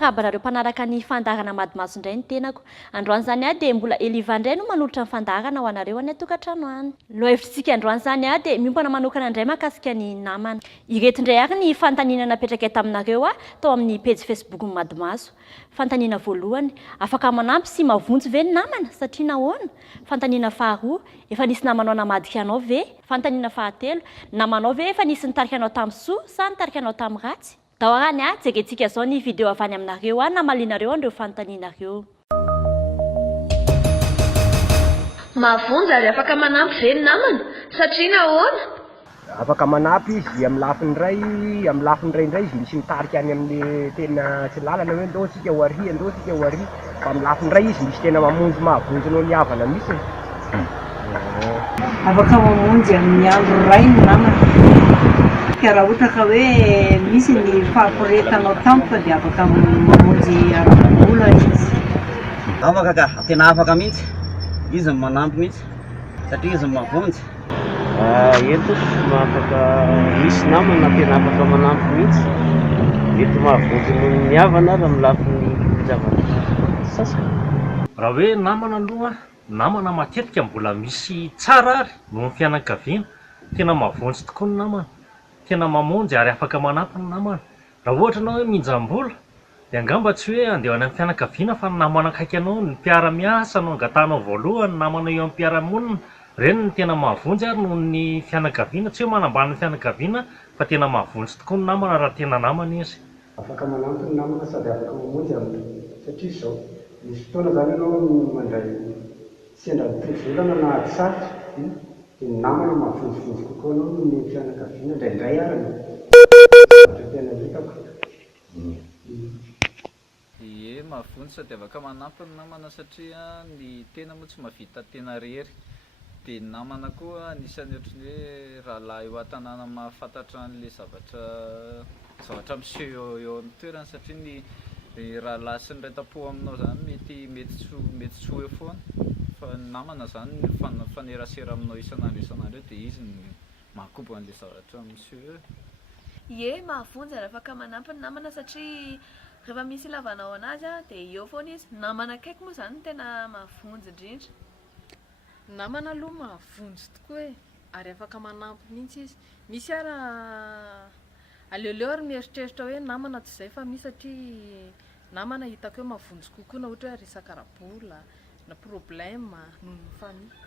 miarahaba nareo mpanaraka ny fandarana madimaso indray ny tenako. Androany zany a dia mbola Eliva indray no manolotra ny fandarana ho anareo any tokantrano any. Lohevitrsika androany zany a dia miompana manokana indray mahakasika ny namana. Ireto indray ary ny fanontaniana napetraka eto aminareo tao amin'ny page Facebook ny Madimaso. Fanontaniana voalohany, afaka manampy sy mavonjy ve ny namana satria nahoana? Fanontaniana faharoa, efa nisy namanao namadika anao ve? Fanontaniana fahatelo, namanao ve efa nisy nitarika anao tamin'ny soa sa nitarika anao tamin'ny ratsy? Daorany jerentsika zao ny vidéo avy any aminareo namalinareo andreo fanontanianareo. Mavonjy ary afaka manampy ve ny namana satria nahoana? Afaka manampy izy amin'ny lafiny ray indray izy misy mitarika any amin'ny tena tsy lalana hoe ndao sika ho ary fa amin'ny lafiny ray izy misy tena mamonjy mahavonjy no ny havana misy. Afaka mamonjy amin'ny andro ray ny namana. Raha ohatra ka hoe misy ny fampirehetanao tampoka dia afaka mamonjy ara-bola izy. Afaka ka, tena afaka mihitsy. Izy manampy mihitsy satria izy mavonjy. Eto afaka misy namana tena afaka manampy mihitsy. Eto mahavonjy no ny havana raha amin'ny lafiny zavatra sasany. Raha hoe namana aloha, namana matetika mbola misy tsara ary no ny fianakaviana. Tena mahavonjy tokoa ny namana. Tena mamonjy ary afaka manampy ny namana. Raha ohatra anao hoe minjam-bola dia angamba tsy hoe andeha any amin'ny fianakaviana fa ny namana akaiky anao, ny mpiara-miasa no angatanao voalohany, namana eo amin'ny mpiara-monina. Ireny no tena mahavonjy ary noho ny fianakaviana, tsy hoe manambany ny fianakaviana fa tena mahavonjy tokoa ny namana raha tena namana izy. Afaka manampy ny namana sady afaka mamonjy aminy satria izao misy fotoana zany ianao mandray sendra mitezolana na ady sarotra dia ny namana mahavonjyvonjy kokoa anao noho ny fianakaviana indraindray arany. Tena hitako. Ie, mahavonjy sady afaka manampy ny namana satria ny tena moa tsy mahavita tena rery. Dia ny namana koa anisany ohatrany hoe rahalahy eo an-tanàna mahafantatra an'ilay zavatra miseho eo amin'ny toerana satria ny rahalahy sy ny raita-po aminao zany mety tsy ho eo foana. Fa ny namana zany fanerasera aminao isan'andro dia izy ny mahakobo an'ilay zavatra miseho eo. Ie, mahavonjy ary afaka manampy ny namana satria rehefa misy ilavanao anazy dia eo foana izy. Namana akaiky moa zany tena mahavonjy indrindra. Namana aloha mahavonjy tokoa ary afaka manampy mihitsy izy. Misy ara aleoleo ary mieritreritra hoe namana tsy izay fa misy satria namana hitako hoe mahavonjy kokoa na ohatra hoe resaka ara-bola na problème noho ny famille.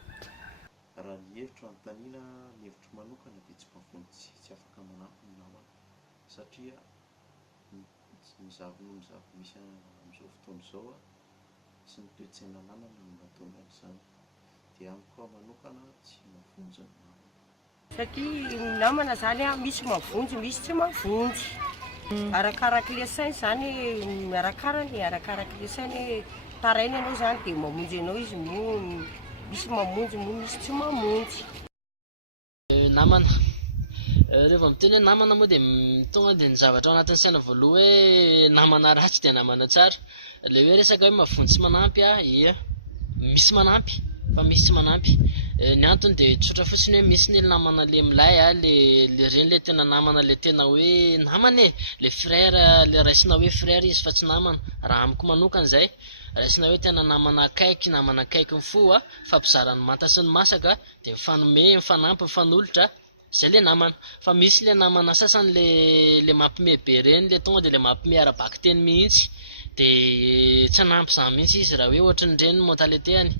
Raha ny hevitro anontaniana ny hevitro manokana dia tsy mahavonjy tsy afaka manampy ny namana satria ny zavamisy amin'izao fotoana izao sy ny toe-tsaina namana no mahatonga an'izany. Dia amiko manokana tsy mahavonjy ny namana. Satria ny namana zany misy mavonjy misy tsy mavonjy. Arakarak'ilay sainy zany arakarak'ilay sainy tarainy ianao zany dia mamonjy anao izy moa misy mamonjy moa misy tsy mamonjy. Namana rehefa miteny hoe namana moa dia tonga dia ny zavatra ao anatin'ny saina voaloha hoe namana ratsy dia namana tsara. Ilay hoe resaka hoe mavonjy sy manampy ia misy manampy fa misy tsy manampy. Ny antony dia tsotra fotsiny hoe misy ny namana le milay le reny le tena namana le tena hoe namana le frère le raisina hoe frère izy fa tsy namana. Raha amiko manokana izay raisina hoe tena namana akaiky ny fo fampizarany manta sy ny masaka dia mifanome mifanampy mifanolotra izay le namana. Fa misy le namana sasany le mampime be reny le tonga dia le mampime ara-baky teny mihitsy dia tsy anampy izany mihitsy izy raha hoe ohatran'ny reny mentalitéany.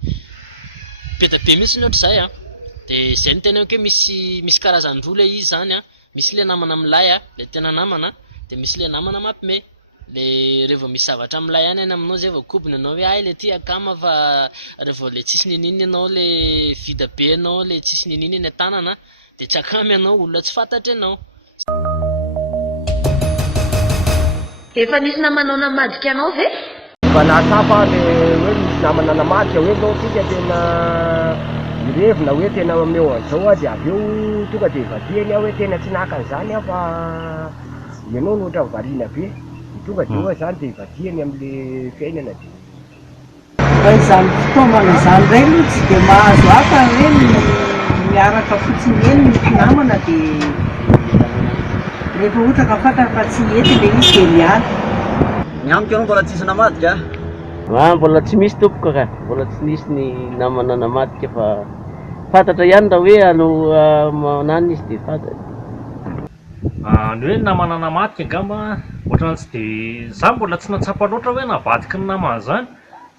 Be da be mihitsy ny ohatr'izay dia izay no tena hoe misy karazany roa le izy zany misy le namana milay le tena namana dia misy le namana mampime le rehefa misy zavatra milay any aminao zay vao kobony anao hoe le ty akama fa rehefa le tsisy nininy ianao le vida be anao le tsisy nininy eny an-tanana dia tsy akamy ianao olona tsy fantatra ianao. Efa nisy namanao namadika anao ve? Fa nahasafa le hoe misy namana namadika hoe ndao sika tena mirevina hoe tena meo an'izao dia avy eo tonga dia ivadiany hoe tena tsy nahakan'izany fa ianao no ohatra variana be tonga dia hoe zany dia ivadiany amin'le fiainana dia. Izany fotoana izany indray moa tsy dia mahazo hafa hoe miaraka fotsiny eny misy namana dia rehefa ohatra ka fantatra fa tsy ety ilay izy dia miala. Ny amiko aloha mbola tsisy namadika. Mbola tsy misy tompoko ka, mbola tsy nisy ny namana namadika fa fantatra ihany raha hoe aloha manana izy dia fantatra. Ny hoe namana namadika angamba ohatran'ny tsy dia za mbola tsy natsapa loatra hoe navadiky ny namana zany,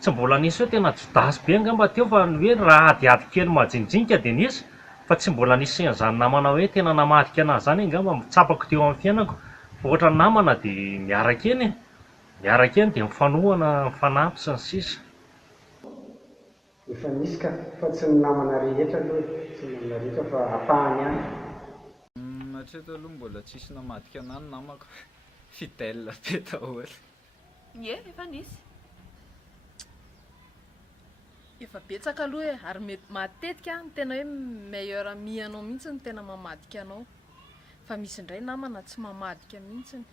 tsy mbola nisy hoe tena jodasy be angamba teo fa ny hoe raha adiady kely majinijinika dia nisy fa tsy mbola nisy an'izany namana hoe tena namadika anazy zany angamba tsapako teo amin'ny fiainako fa ohatra ny namana dia miaraka eny dia mifanohana mifanampy sy ny sisa. Efa nisy ka fa tsy ny namana rehetra aloha, tsy ny namana rehetra fa apahany ihany. Hatreto aloha mbola tsisy namadika anahy ny namako, fidèle be daholo. Ie, efa nisy. Efa betsaka aloha e, ary mety matetika ny tena hoe meilleur ami anao mihitsy ny tena mamadika anao, fa misy indray namana tsy mamadika mihitsy.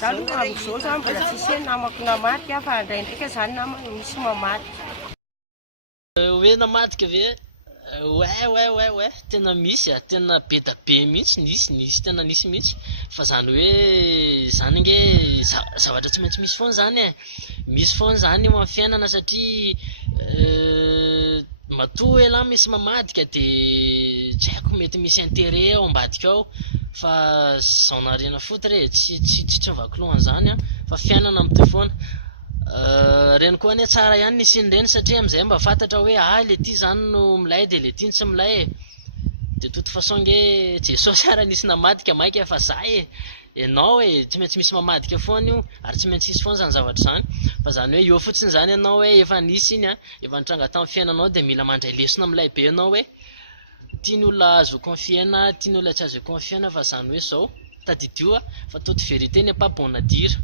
Za aloha amin'izao zany mbola tsisy hoe namako namadika fa indraindrika zany namana misy mamadika. Hoe namadika ve? Ouais, tena misy tena be da be mihitsy, nisy tena nisy mihitsy, fa zany hoe zany nge zavatra tsy maintsy misy foana zany e, misy foana zany eo amin'ny fiainana satria matoa ela misy mamadika dia tsy haiko mety misy intérêt ao ambadika ao, fa zao narena foty re tsy vakilohan'izany a, fa fiainana amin'ny foana. Reny koa anie tsara ihany nisy ireny satria amin'izay mba fantatra hoe le ty zany no milay dia le ty tsy milay e. De toute façon nge Jesosy ara nisy namadika maika fa za ianao tsy maintsy misy mamadika foana io ary tsy maintsy isy foana zany zavatra zany, fa zany hoe eo fotsiny zany ianao hoe efa nisy iny a, efa nitranga tamin'ny fiainanao dia mila mandray lesona milay be ianao hoe tia ny olona azo confiena, tia ny olona tsy azo confiena, fa zany hoe zao tadidio fa toute vérité n'est pas bonne à dire.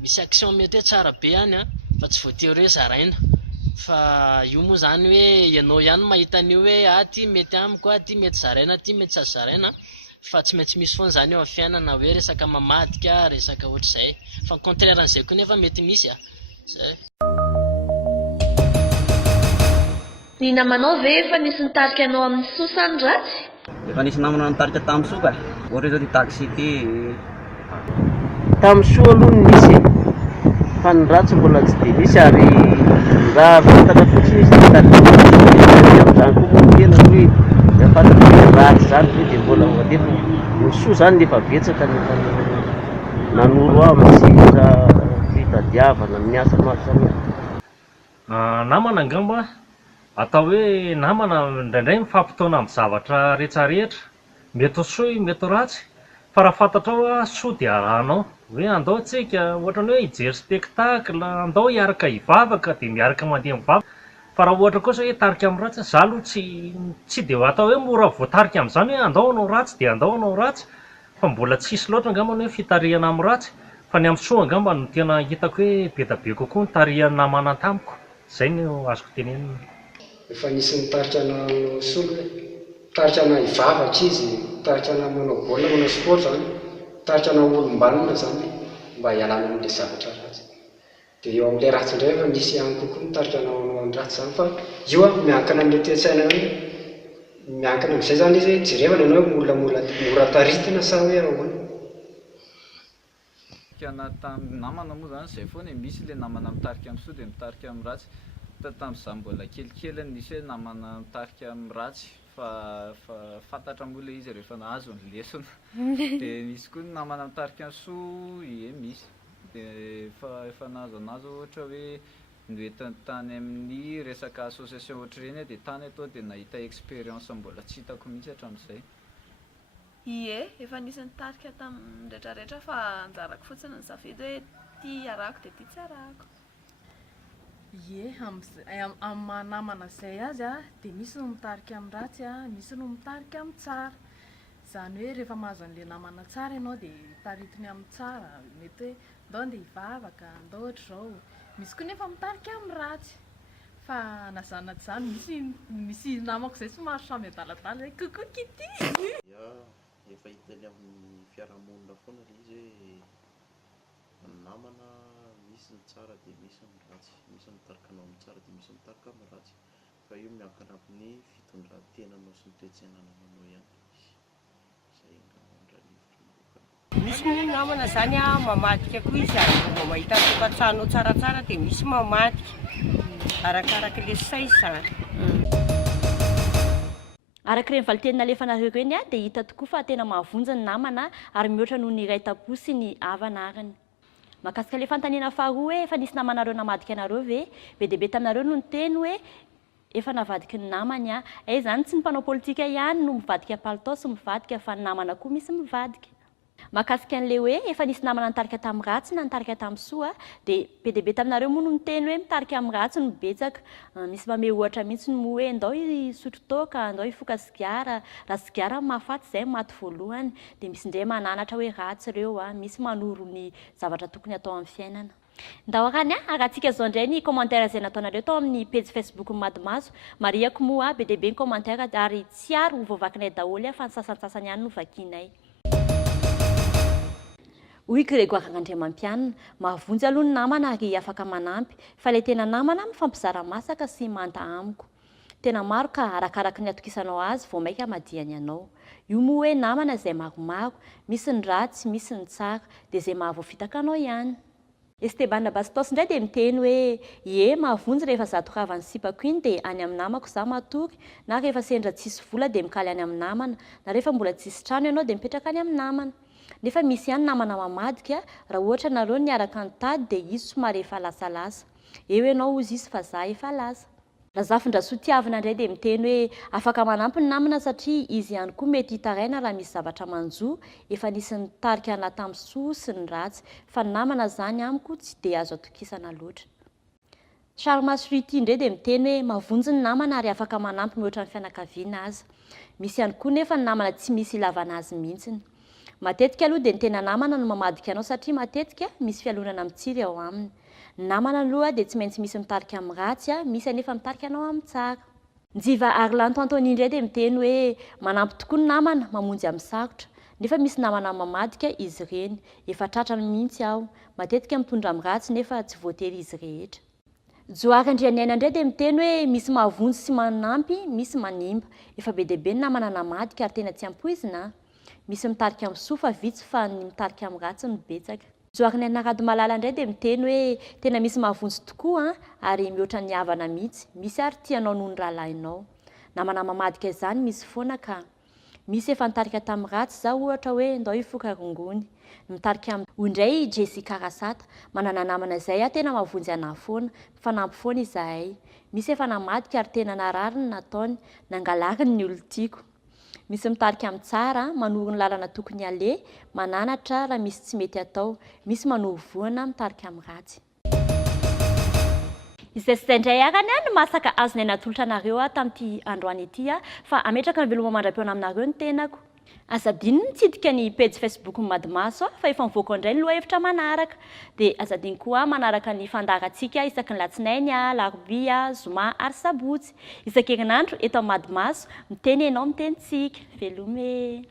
Misy action mety hoe tsara be ihany a, fa tsy voatery hoe zaraina, fa io moa zany hoe ianao ihany mahita an'io hoe ty mety amiko, ty mety zaraina, ty mety tsy zaraina, fa tsy maintsy misy foana zany eo amin'ny fiainana hoe resaka mamadika, resaka ohatr'izay, fa ny contraire an'izay koa nefa mety misy zay. Ny namanao ve efa nisy nitarika anao amin'ny soa sa ny ratsy? Efa nisy namana nitarika tamin'ny soa ka, ohatra zao ty taxi ty. Tamin'ny soa aloha nisy fa ny ratsy mbola tsy dia nisy ary raha fantatra fotsiny izy nitarika amin'izany koa moa tena hoe raha fantatra hoe ratsy zany hoe dia mbola nefa ny soa zany nefa betsaka nefa nanoro aho amin'ny sehatra fitadiavana ny asa maro samihafa. Namana angamba atao hoe namana indraindray mifampitaona amin'ny zavatra rehetrarehetra, mety ho soa mety ho ratsy, fa raha fantatrao soa dia arahanao hoe andao tsika ohatrany hoe hijery spectacle, andao hiaraka hivavaka dia miaraka mandeha mivavaka, fa raha ohatra kosa hoe tarika amin'ny ratsy, za aloha tsy dia atao hoe mora voatarika amin'izany hoe andao anao ratsy dia andao anao ratsy, fa mbola tsisy loatra angamba hoe fitarihana amin'ny ratsy, fa ny amin'ny soa angamba no tena hitako hoe be da be kokoa ny tarihan'ny namana tamiko, zay no azoko tenenina. Efa nisy nitarika ana soa hoe tarika ana hivavaka izy, tarika ana manao baolina, manao sport zany, tarika ana olombalona zany mba hialana amin'ilay zavatra ratsy. Dia eo amin'ilay ratsy indray efa nisy ihany kokoa nitarika ana manao amin'ny ratsy zany, fa io miankina amin'ilay toe-tsaina hoe miankina amin'izay zany izy hoe jerevana ianao hoe mora taritina sa hoe ahoana. Tamin'ny namana moa zany izay foana misy ilay namana mitarika amin'ny soa dia mitarika amin'ny ratsy. Tamin'izaho mbola kelikely nisy hoe namana mitarika amin'ny ratsy fa fantatra moa ilay izy rehefa nahazo ny lesona. Dia misy koa ny namana mitarika amin'ny soa, misy. Dia efa nahazo anazy ohatra hoe noentiny tany amin'ny resaka association ohatr'ireny dia tany atao dia nahita expérience mbola tsy hitako mihitsy hatramin'izay. Ie, efa nisy nitarika tamin'ny rehetrarehetra fa anjarako fotsiny ny safidy hoe ty arahako dia ty tsy arahako. Ie, amin'ny namana izay azy dia misy no mitarika amin'ny ratsy misy no mitarika amin'ny tsara. Izany hoe rehefa mahazo an'ilay namana tsara ianao dia taritiny amin'ny tsara, mety hoe andao andeha hivavaka, andao ohatr'izao. Misy koa nefa mitarika amin'ny ratsy, fa nazanana izany misy namako izay somary samy adaladala hoe coucou Kitty. Efa hitany amin'ny fiarahamonina foana ilay izy hoe ny namana misy ny tsara dia misy ny ratsy, misy mitarika anao amin'ny tsara dia misy mitarika amin'ny ratsy, fa io miankina amin'ny fitondran-tenanao sy ny toe-tsaina namanao ihany. Zay angamba raha ny hevitra manokana. Misy ny namana zany a mamadika koa izy ary vao mahita tokantranao tsaratsara dia misy mamadika arakaraka le sainy zany. Araka ireny valitenina alefanareo ireny a dia hita tokoa fa tena mahavonjy ny namana ary mihoatra noho ny iray tapo sy ny havanarany. Mahakasika le fanontaniana faharoa hoe efa nisy namanareo namadika anareo ve dia be taminareo no niteny hoe efa navadiky ny namany a. Izany tsy ny mpanao politika ihany no mivadika palitao sy mivadika fa ny namana koa misy mivadika. Mahakasika an'le hoe efa nisy namana nitarika tamin'ny ratsy na nitarika tamin'ny soa dia be be taminareo moa no niteny hoe mitarika amin'ny ratsy no betsaka. Misy mame ohatra mihitsy no hoe andao hisotro toaka, andao hifoka sigara, raha sigara mahafaty izay maty voalohany, dia misy indray mananatra hoe ratsy ireo misy manoro ny zavatra tokony atao amin'ny fiainana. Ndahoarany arahantsika izao indray ny commentaire izay nataonareo tao amin'ny page Facebook ny Madimaso. Mariako moa be dia be ny commentaire ary tsy ary ho voavakinay daholo fa ny sasantsasany ihany no vakianay. Hoy Grégoire Andriamampianina, mahavonjy aloha ny namana ary afaka manampy, fa ilay tena namana mifampizara masaka sy manta amiko. Tena maro ka arakaraka ny atokisanao azy vao maika madiany anao. Io moa hoe namana izay maromaro, misy ny ratsy, misy ny tsara, dia izay mahavoafitaka anao ihany. Esteban Bastos indray dia miteny hoe ie mahavonjy rehefa zato ravany sipako iny dia any amin'ny namako za matory, na rehefa sendra tsisy vola dia mikaly any amin'ny namana, na rehefa mbola tsisy trano ianao dia mipetraka any amin'ny namana. Nefa misy ihany namana mamadika raha ohatra nareo niaraka nitady dia izy somary efa lasalasa. Eo ianao ozy izy fa za efa lasa. Razafindrasoa tiavina indray dia miteny hoe afaka manampy ny namana satria izy ihany koa mety hitaraina raha misy zavatra manjo efa nisy nitarika anahy tamin'ny soa sy ny ratsy, fa ny namana zany amiko tsy dia azo atokisana loatra. Charles Fruity indray dia miteny hoe mahavonjy ny namana ary afaka manampy mihoatra ny fianakaviana aza. Misy ihany koa nefa ny namana tsy misy ilavana azy mihitsiny. Matetika aloha dia ny tena namana no mamadika anao satria matetika misy fialonana mitsiry ao aminy. Ny namana aloha dia tsy maintsy misy mitarika amin'ny ratsy misy anefa mitarika anao amin'ny tsara. Njiva Arlanto Antony indray dia miteny hoe manampy tokoa ny namana mamonjy amin'ny sarotra, nefa misy namana mamadika izy ireny, efa tratrany mihitsy aho, matetika mitondra amin'ny ratsy nefa tsy voatery izy rehetra. Joary Andrianiana indray dia miteny hoe misy mahavonjy sy manampy, misy manimba, efa be dia be ny namana namadika ary tena tsy ampoizina. Misy mitarika amin'ny soa fa vitsy fa ny mitarika amin'ny ratsy no betsaka. Joary Nanarado Malala indray dia miteny hoe tena misy mahavonjy tokoa ary mihoatra ny havana mihitsy, misy ary tianao noho ny rahalahinao. Namana mamadika izany misy foana ka misy efa nitarika tamin'ny ratsy za ohatra hoe andao hifoka rongony, mitarika amin'ny hoy indray Jessica Rasata, manana namana izay tena mahavonjy anahy foana, mifanampy foana izahay. Misy efa namadika ary tena narariny nataony, nangalariny ny olon-tiako. Misy mitarika amin'ny tsara, manoro ny lalana tokony aleha, mananatra raha misy tsy mety atao, misy manoro voana mitarika amin'ny ratsy. Izay sy indray arany no masaka azonay natolotra anareo tamin'ity androany ity fa ametraka ny veloma mandram-peona aminareo ny tenako. Azadiny mitsidika ny page Facebook ny Madimaso fa efa mivoaka indray ny lohahevitra manaraka. Dia azadiny koa manaraka ny fandaharantsika isaky ny latsinainy, larobia, zoma ary sabotsy. Isan-kerinandro eto Madimaso miteny ianao mitenitsika. Velome.